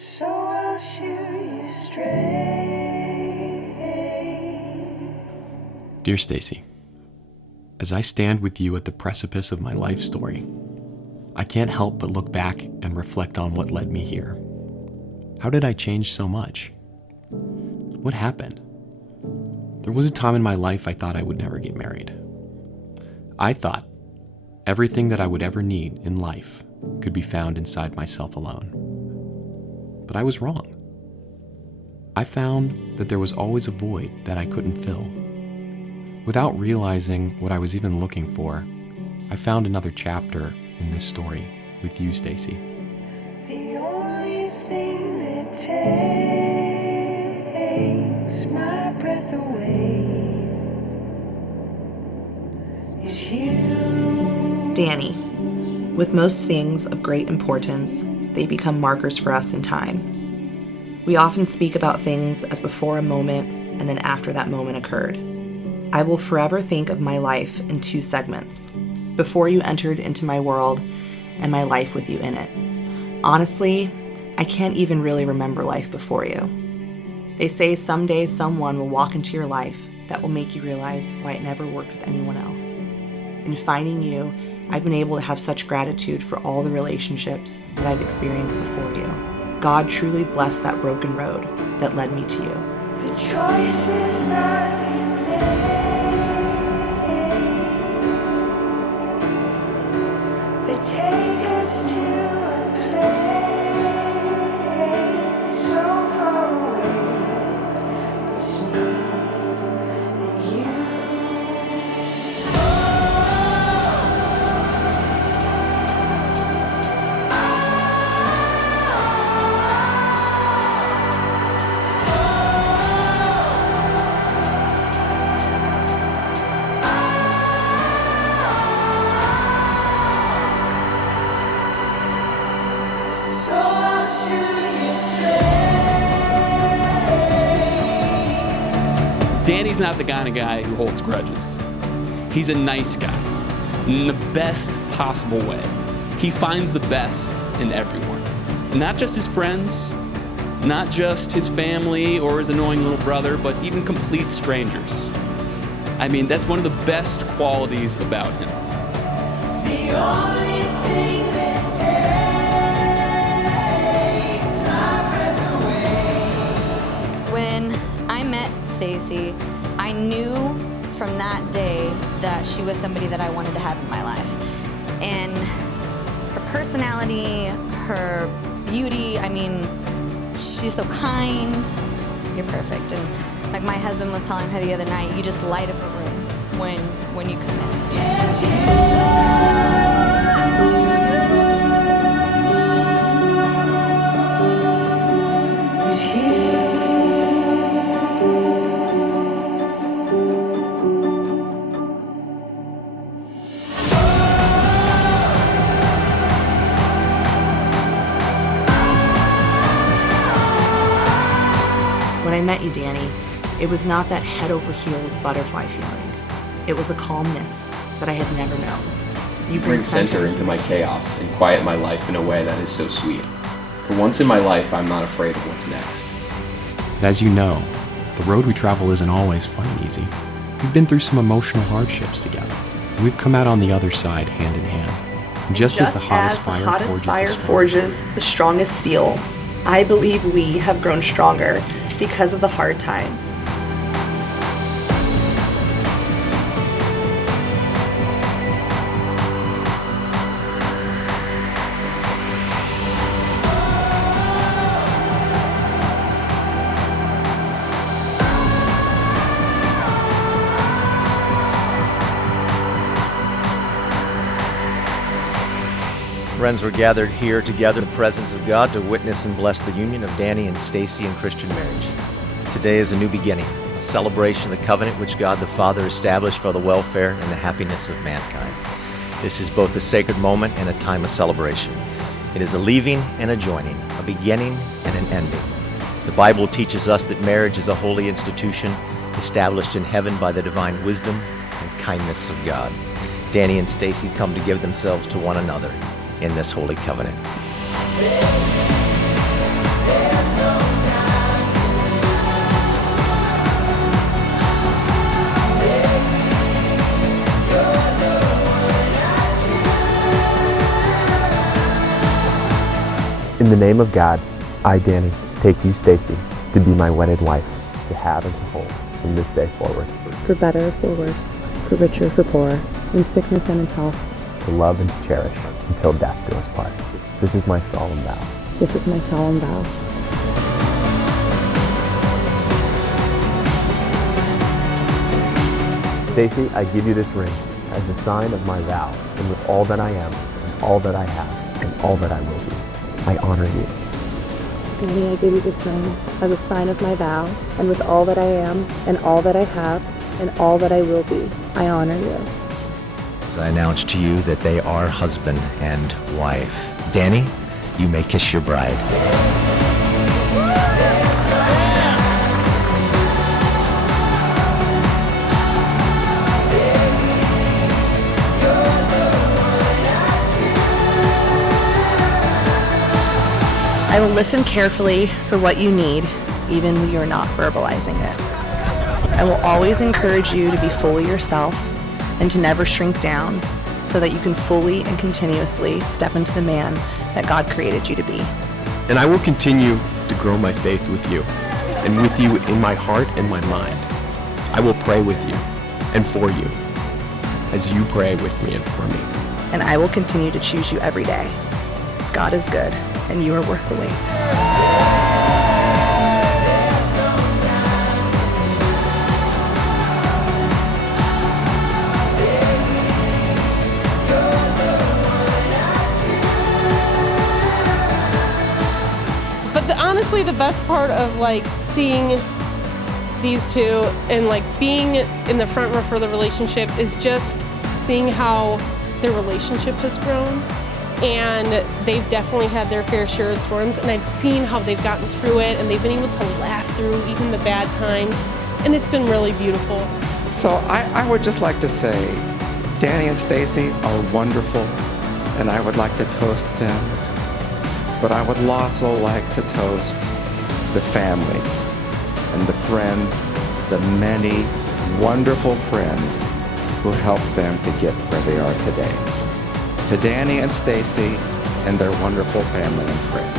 So I'll shoot you straight. Dear Stacy, as I stand with you at the precipice of my life story, I can't help but look back and reflect on what led me here. How did I change so much? What happened? There was a time in my life I thought I would never get married. I thought everything that I would ever need in life could be found inside myself alone. But I was wrong. I found that there was always a void that I couldn't fill. Without realizing what I was even looking for, I found another chapter in this story with you, Stacy. The only thing that takes my breath away is you. Danny. With most things of great importance, they become markers for us in time. We often speak about things as before a moment and then after that moment occurred. I will forever think of my life in two segments: before you entered into my world and my life with you in it. Honestly, I can't even really remember life before you. They say someday someone will walk into your life that will make you realize why it never worked with anyone else. In finding you, I've been able to have such gratitude for all the relationships that I've experienced before you. God truly blessed that broken road that led me to you. The choices that we make, they take us to a place so far away. It's me and you. So I'll shoot you straight. Danny's not the kind of guy who holds grudges. He's a nice guy, in the best possible way. He finds the best in everyone. Not just his friends, not just his family or his annoying little brother, but even complete strangers. I mean, that's one of the best qualities about him. The only thing that takes my breath away. When I met Stacy, I knew from that day that she was somebody that I wanted to have in my life. And her personality, her beauty, I mean, she's so kind. You're perfect. And like my husband was telling her the other night, you just light up a room when you come in. Yes, When I met you, Danny, it was not that head over heels butterfly feeling. It was a calmness that I had never known. You bring center into my chaos and quiet my life in a way that is so sweet. For once in my life, I'm not afraid of what's next. And as you know, the road we travel isn't always fun and easy. We've been through some emotional hardships together, and we've come out on the other side hand in hand. And just as the hottest fire forges the strongest steel, I believe we have grown stronger because of the hard times. Friends, we're gathered here together in the presence of God to witness and bless the union of Danny and Stacy in Christian marriage. Today is a new beginning, a celebration of the covenant which God the Father established for the welfare and the happiness of mankind. This is both a sacred moment and a time of celebration. It is a leaving and a joining, a beginning and an ending. The Bible teaches us that marriage is a holy institution established in heaven by the divine wisdom and kindness of God. Danny and Stacy come to give themselves to one another in this holy covenant. yeah. In the name of God, I, Danny, take you, Stacy, to be my wedded wife, to have and to hold from this day forward. For better or for worse, for richer or for poorer, in sickness and in health. To love and to cherish until death do us part. This is my solemn vow. This is my solemn vow. Stacy, I give you this ring as a sign of my vow, and with all that I am, and all that I have, and all that I will be, I honor you. Danny, I give you this ring as a sign of my vow, and with all that I am, and all that I have, and all that I will be, I honor you. As I announce to you that they are husband and wife. Danny, you may kiss your bride. I will listen carefully for what you need, even when you're not verbalizing it. I will always encourage you to be fully yourself and to never shrink down so that you can fully and continuously step into the man that God created you to be. And I will continue to grow my faith with you, and with you in my heart and my mind. I will pray with you and for you, as you pray with me and for me. And I will continue to choose you every day. God is good, and you are worth the wait. But honestly, the best part of like seeing these two and like being in the front row for the relationship is just seeing how their relationship has grown. And they've definitely had their fair share of storms, and I've seen how they've gotten through it, and they've been able to laugh through even the bad times, and it's been really beautiful. So I would just like to say, Danny and Stacy are wonderful, and I would like to toast them. But I would also like to toast the families and the friends, the many wonderful friends who helped them to get where they are today. To Danny and Stacy and their wonderful family and friends.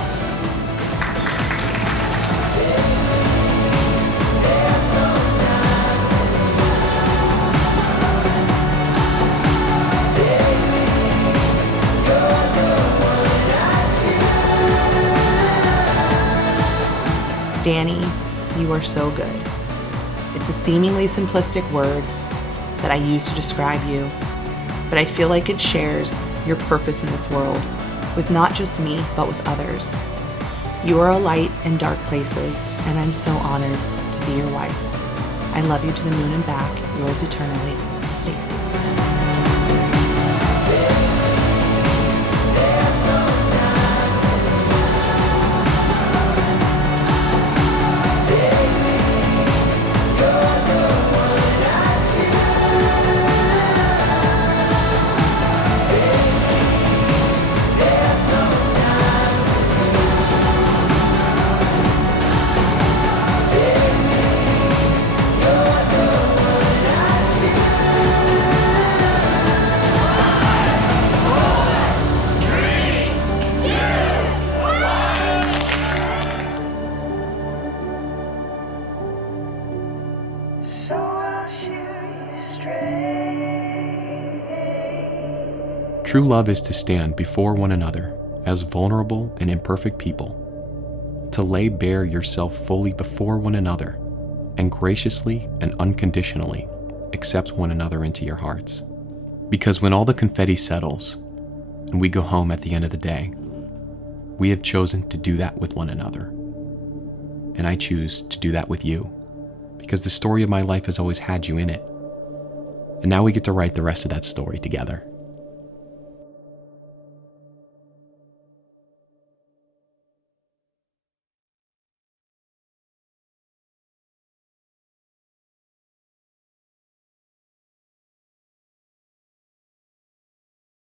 Danny, you are so good. It's a seemingly simplistic word that I use to describe you, but I feel like it shares your purpose in this world with not just me, but with others. You are a light in dark places, and I'm so honored to be your wife. I love you to the moon and back. Yours eternally, Stacy. So I'll shoot you straight. True love is to stand before one another as vulnerable and imperfect people, to lay bare yourself fully before one another, and graciously and unconditionally accept one another into your hearts. Because when all the confetti settles and we go home at the end of the day, we have chosen to do that with one another. And I choose to do that with you, because the story of my life has always had you in it. And now we get to write the rest of that story together.